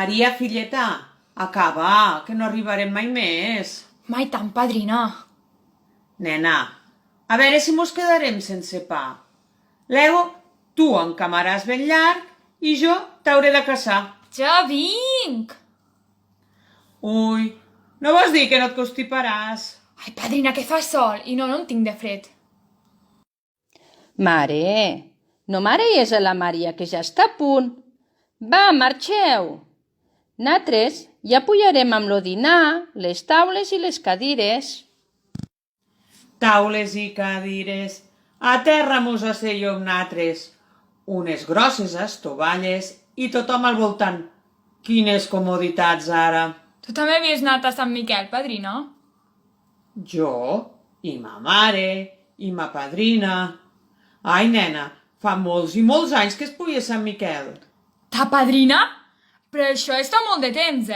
Maria, filleta, acaba, que no arribarem mai més. Mai tant, padrina. Nena, a veure si mos quedarem sense pa. Lego, tu encamaràs ben llarg i jo t'hauré de caçar. Ja vinc! Ui, no vols dir que no et constiparàs? Ai, padrina, que fa sol i no en tinc de fred. Mare, no mareies a la Maria, que ja està a punt. Va, marxeu. Nosaltres ja pujarem amb lo dinar, les taules i les cadires. Taules i cadires, a terra mos asseio amb natres. Unes grosses estovalles i tothom al voltant. Quines comoditats, ara! Tu també havies anat a Sant Miquel, padrina? Jo i ma mare i ma padrina. Ai, nena, fa molts i molts anys que es puja a Sant Miquel. Ta padrina? Però això és fa molt de temps,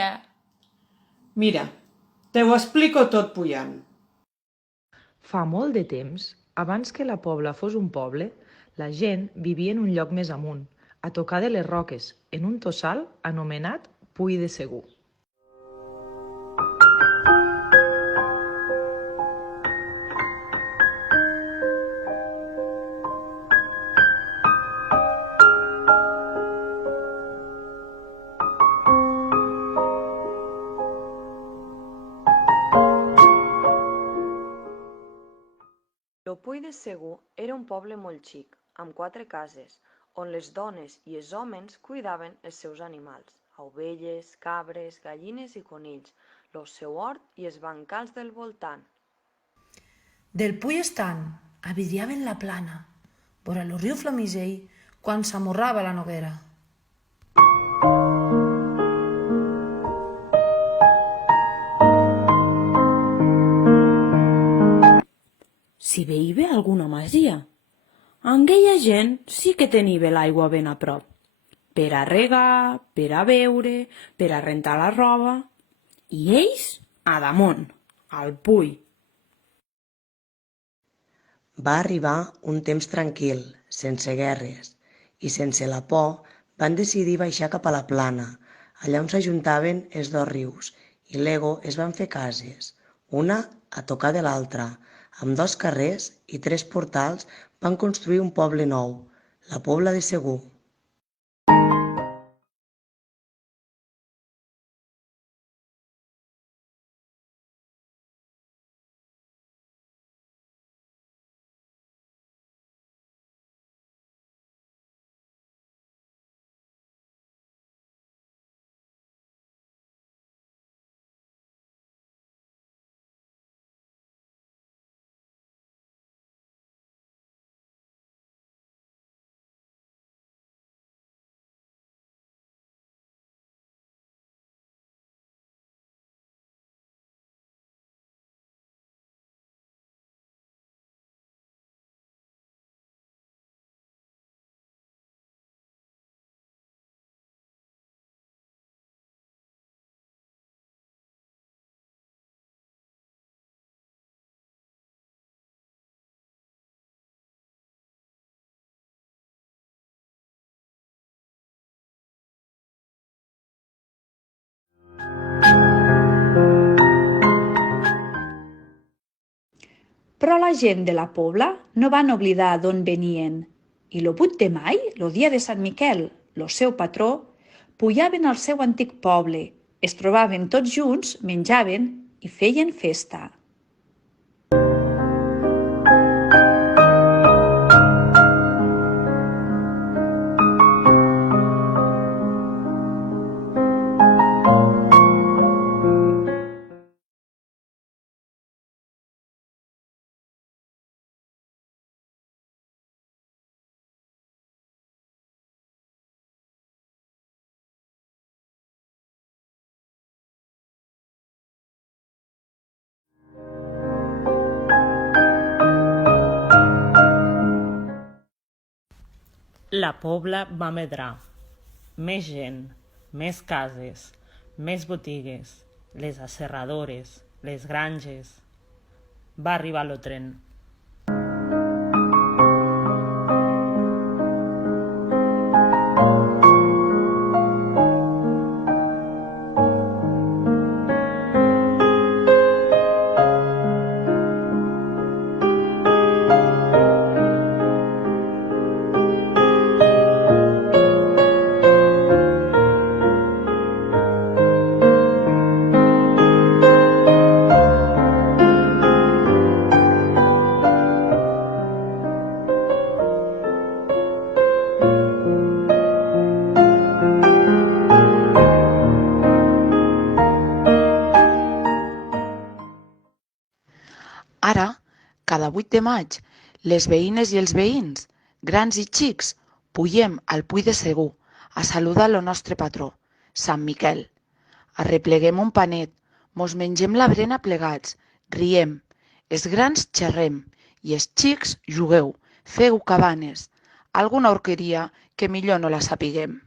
Mira, te ho explico tot pujant. Fa molt de temps, abans que la Pobla fos un poble, la gent vivia en un lloc més amunt, a tocar de les roques, en un tossal anomenat Puig de Segur. El Puig de Segur era un poble molt xic, amb 4 cases, on les dones i els homes cuidaven els seus animals, ovelles, cabres, gallines i conills, el seu hort i els bancals del voltant. Del Puig estant, avidriaven la plana, vora el riu Flamisell, quan s'amorrava la noguera. Si veia alguna masia. Aquella gent sí que tenia l'aigua ben a prop, per a regar, per a beure, per a rentar la roba, i ells a damunt, al Puig. Va arribar un temps tranquil, sense guerres, i sense la por van decidir baixar cap a la plana, allà on s'ajuntaven els dos rius, i lego es van fer cases, una a tocar de l'altra, amb 2 carrers i 3 portals van construir un poble nou, la Pobla de Segur. Però la gent de la Pobla no van oblidar d'on venien, i lo 8 de mai, lo dia de Sant Miquel, lo seu patró, pujaven al seu antic poble, es trobaven tots junts, menjaven i feien festa. La Pobla va medrar. Més gent, més cases, més botigues, les asserradores, les granges. Va arribar el tren. 8 de maig, les veïnes i els veïns, grans i xics, pugem al Puig de Segur a saludar el nostre patró, Sant Miquel. Arrepleguem un panet, mos mengem la berenar plegats, riem, els grans xerrem i els xics jugueu, feu cabanes, alguna orqueria que millor no la sapiguem.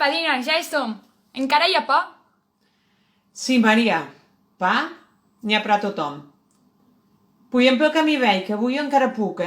Padrina, ja hi som. Encara hi ha pa? Sí, Maria, pa n'hi ha per a tothom. Pugem pel camí vell, que avui encara puc,